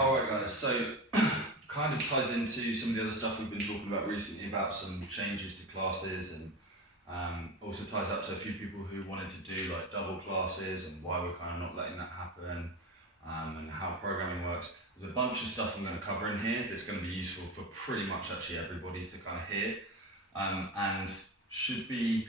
Alright guys, so kind of ties into some of the other stuff we've been talking about recently about some changes to classes, and also ties up to a few people who wanted to do like double classes and why we're kind of not letting that happen, and how programming works. There's a bunch of stuff I'm going to cover in here that's going to be useful for pretty much actually everybody to kind of hear, and should be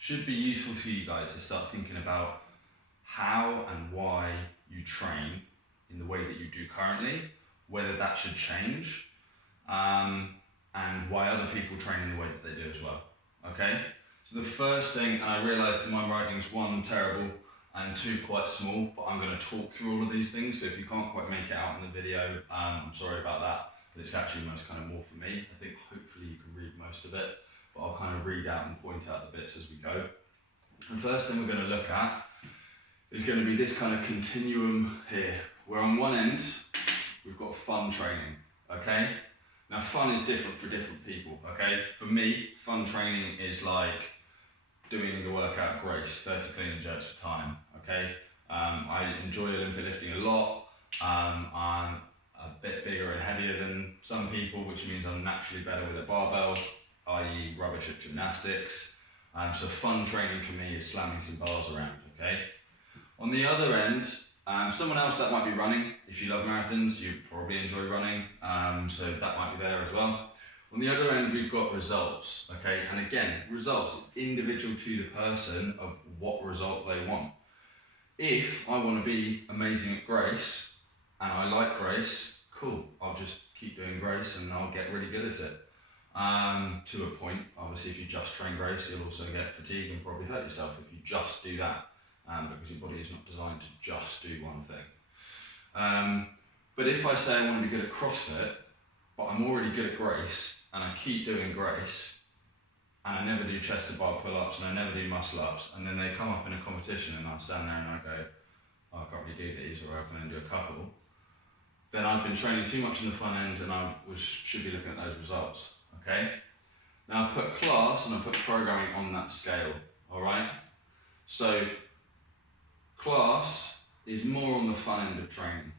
useful for you guys to start thinking about how and why you train in the way that you do currently, whether that should change, and why other people train in the way that they do as well. Okay? So the first thing, and I realised that my writing's one, terrible, and two, quite small, but I'm going to talk through all of these things, so if you can't quite make it out in the video, I'm sorry about that, but it's actually almost kind of more for me. I think hopefully you can read most of it, but I'll kind of read out and point out the bits as we go. The first thing we're going to look at is going to be this kind of continuum here, where on one end, we've got fun training, okay? Now fun is different for different people, okay? For me, fun training is like doing the workout Grace, 30 clean and jerks for time, okay? I enjoy Olympic lifting a lot. I'm a bit bigger and heavier than some people, which means I'm naturally better with a barbell, i.e. rubbish at gymnastics. So fun training for me is slamming some bars around, okay? On the other end, someone else that might be running. If you love marathons, you probably enjoy running, so that might be there as well. On the other end, we've got results, okay? And again, results is individual to the person of what result they want. If I want to be amazing at Grace, and I like Grace, cool, I'll just keep doing Grace and I'll get really good at it. To a point, obviously if you just train Grace, you'll also get fatigue and probably hurt yourself if you just do that. Because your body is not designed to just do one thing. But if I say I want to be good at CrossFit, but I'm already good at Grace, and I keep doing Grace, and I never do chest to bar pull-ups, and I never do muscle-ups, and then they come up in a competition and I stand there and I go, oh, I can't really do these, or I can only do a couple, then I've been training too much in the front end and I should be looking at those results, okay? Now I've put class and I've put programming on that scale, all right? So class is more on the fun end of training,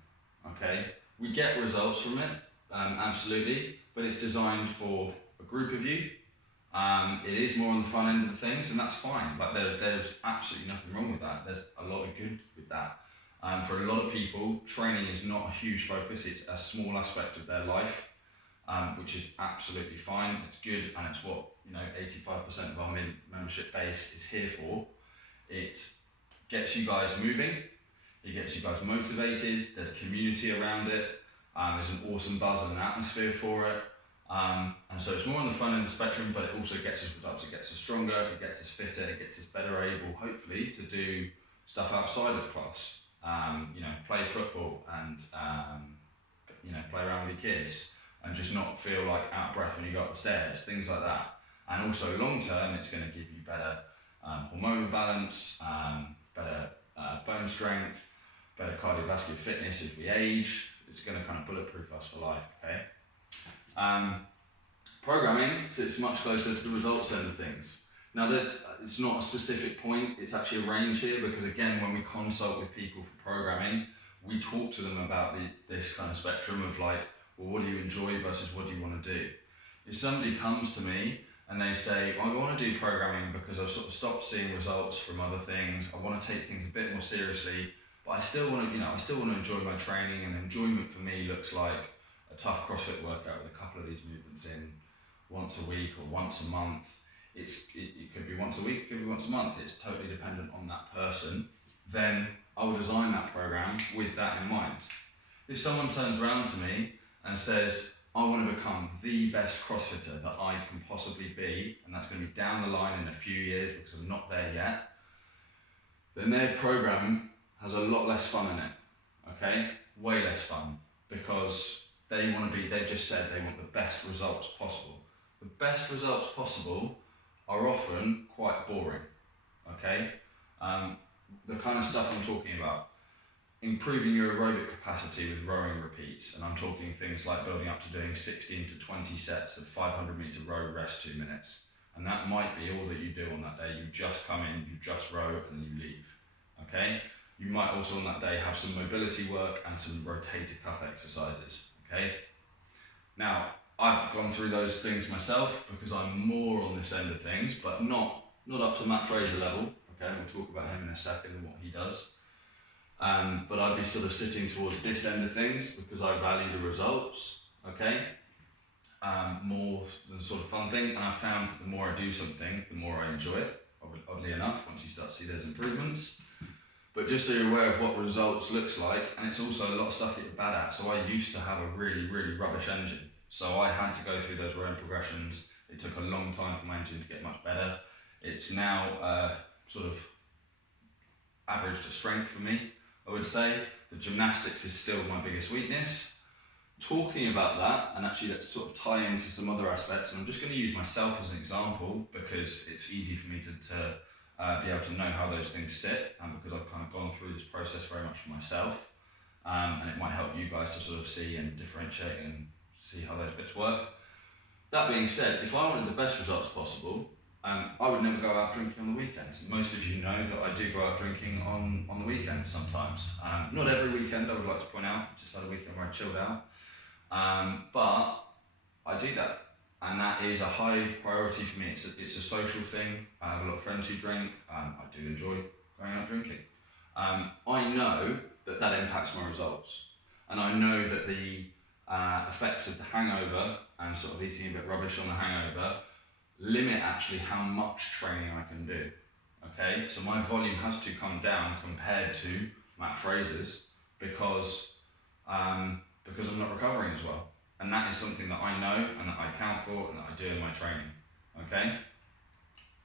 okay? We get results from it, absolutely, but it's designed for a group of you. It is more on the fun end of the things, and that's fine. Like there's absolutely nothing wrong with that. There's a lot of good with that. For a lot of people, training is not a huge focus. It's a small aspect of their life, which is absolutely fine. It's good, and it's what 85% of our membership base is here for. It gets you guys moving, it gets you guys motivated, there's community around it, there's an awesome buzz and an atmosphere for it, and so it's more on the fun end of the spectrum, but it also gets us results. It gets us stronger, it gets us fitter, it gets us better able, hopefully, to do stuff outside of class. Play football and play around with your kids and just not feel like out of breath when you go up the stairs, things like that. And also long term, it's going to give you better hormonal balance, better bone strength, better cardiovascular fitness as we age. It's going to kind of bulletproof us for life, okay? Programming sits much closer to the results end of things. Now it's not a specific point, it's actually a range here, because again, when we consult with people for programming, we talk to them about this kind of spectrum of like, well, what do you enjoy versus what do you want to do? If somebody comes to me and they say, I want to do programming because I've sort of stopped seeing results from other things, I want to take things a bit more seriously, but I still want to enjoy my training, and enjoyment for me looks like a tough CrossFit workout with a couple of these movements in once a week or once a month. It could be once a week, it could be once a month, it's totally dependent on that person. Then I will design that program with that in mind. If someone turns around to me and says, I want to become the best CrossFitter that I can possibly be, and that's going to be down the line in a few years because I'm not there yet, then their program has a lot less fun in it, okay? Way less fun, because they've just said they want the best results possible. The best results possible are often quite boring, okay? The kind of stuff I'm talking about, improving your aerobic capacity with rowing repeats, and I'm talking things like building up to doing 16 to 20 sets of 500 meter row, rest 2 minutes, and that might be all that you do on that day. You just come in, you just row, and you leave, okay? You might also on that day have some mobility work and some rotator cuff exercises, okay? Now, I've gone through those things myself because I'm more on this end of things, but not up to Matt Fraser level, okay? We'll talk about him in a second and what he does. But I'd be sort of sitting towards this end of things because I value the results, okay? More than sort of fun thing, and I found that the more I do something, the more I enjoy it, oddly enough, once you start to see those improvements. But just so you're aware of what results looks like, and it's also a lot of stuff that you're bad at. So I used to have a really, really rubbish engine. So I had to go through those rowing progressions. It took a long time for my engine to get much better. It's now sort of average to strength for me, I would say. The gymnastics is still my biggest weakness. Talking about that, and actually let's sort of tie into some other aspects, and I'm just going to use myself as an example because it's easy for me to be able to know how those things sit, and because I've kind of gone through this process very much for myself, and it might help you guys to sort of see and differentiate and see how those bits work. That being said, if I wanted the best results possible, I would never go out drinking on the weekends. Most of you know that I do go out drinking on the weekends sometimes. Not every weekend, I would like to point out, just had a weekend where I chilled out. But I do that, and that is a high priority for me. It's a social thing. I have a lot of friends who drink. I do enjoy going out drinking. I know that impacts my results, and I know that the effects of the hangover and sort of eating a bit rubbish on the hangover limit actually how much training I can do. Okay, so my volume has to come down compared to Matt Fraser's because I'm not recovering as well. And that is something that I know and that I account for and that I do in my training, okay?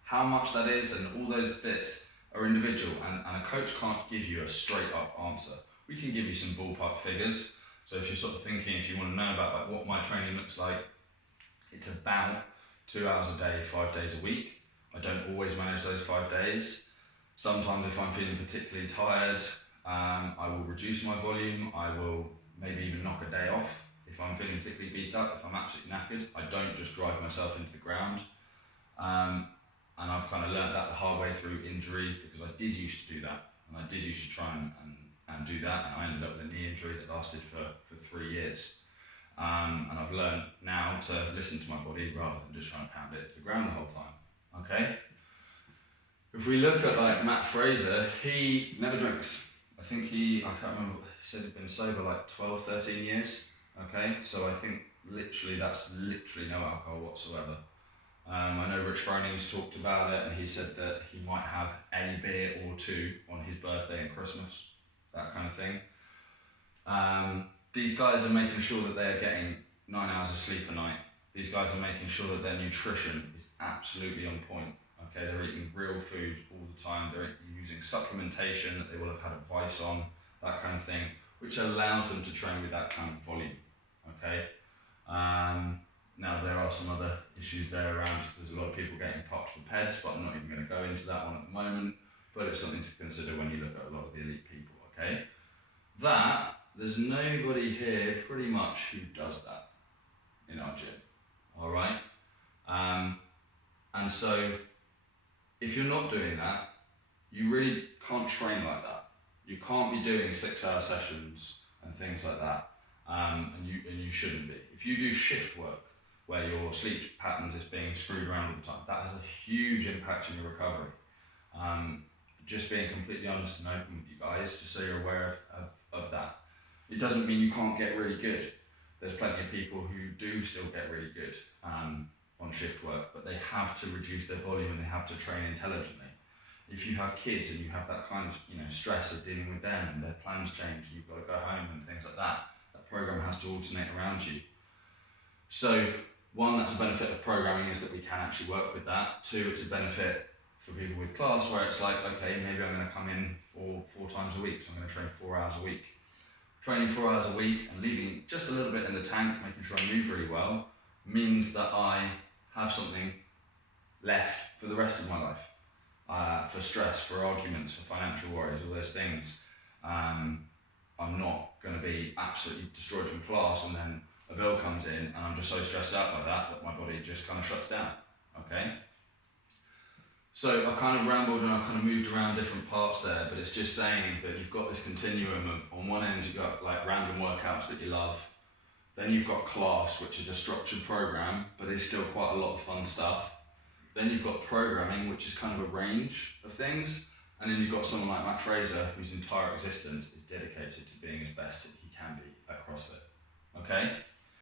How much that is and all those bits are individual, and a coach can't give you a straight up answer. We can give you some ballpark figures. So if you're sort of thinking, if you want to know about like what my training looks like, it's about 2 hours a day, 5 days a week. I don't always manage those 5 days. Sometimes if I'm feeling particularly tired, I will reduce my volume. I will maybe even knock a day off if I'm feeling particularly beat up, if I'm absolutely knackered. I don't just drive myself into the ground. And I've kind of learned that the hard way through injuries because I did used to do that. And I did used to try and do that. And I ended up with a knee injury that lasted for 3 years. And I've learned now to listen to my body rather than just trying to pound it to the ground the whole time. Okay? If we look at like Matt Fraser, he never drinks. I think I can't remember, he said he'd been sober like 12, 13 years. Okay, so I think that's literally no alcohol whatsoever. I know Rich Froning's talked about it, and he said that he might have a beer or two on his birthday and Christmas, that kind of thing. These guys are making sure that they're getting 9 hours of sleep a night. These guys are making sure that their nutrition is absolutely on point. Okay, they're eating real food all the time. They're using supplementation that they will have had advice on, that kind of thing, which allows them to train with that kind of volume. Okay. Now there are some other issues there around. There's a lot of people getting popped for PEDs, but I'm not even going to go into that one at the moment. But it's something to consider when you look at a lot of the elite people. Okay. There's nobody here pretty much who does that in our gym. All right. And so if you're not doing that, you really can't train like that. You can't be doing 6-hour sessions and things like that, and you shouldn't be. If you do shift work where your sleep patterns is being screwed around all the time, that has a huge impact on your recovery. Just being completely honest and open with you guys, just so you're aware of that. It doesn't mean you can't get really good. There's plenty of people who do still get really good on shift work, but they have to reduce their volume and they have to train intelligently. If you have kids and you have that kind of stress of dealing with them and their plans change and you've got to go home and things like that, that program has to alternate around you. So one, that's a benefit of programming, is that we can actually work with that. Two, it's a benefit for people with class where it's like, okay, maybe I'm going to come in four times a week, so I'm going to train 4 hours a week. Training 4 hours a week and leaving just a little bit in the tank, making sure I move really well, means that I have something left for the rest of my life. For stress, for arguments, for financial worries, all those things. I'm not going to be absolutely destroyed from class and then a bill comes in and I'm just so stressed out by that my body just kind of shuts down. Okay? So I've kind of rambled and I've kind of moved around different parts there, but it's just saying that you've got this continuum of, on one end you've got like random workouts that you love, then you've got class, which is a structured program, but is still quite a lot of fun stuff. Then you've got programming, which is kind of a range of things, and then you've got someone like Matt Fraser, whose entire existence is dedicated to being as best he can be at CrossFit. Okay?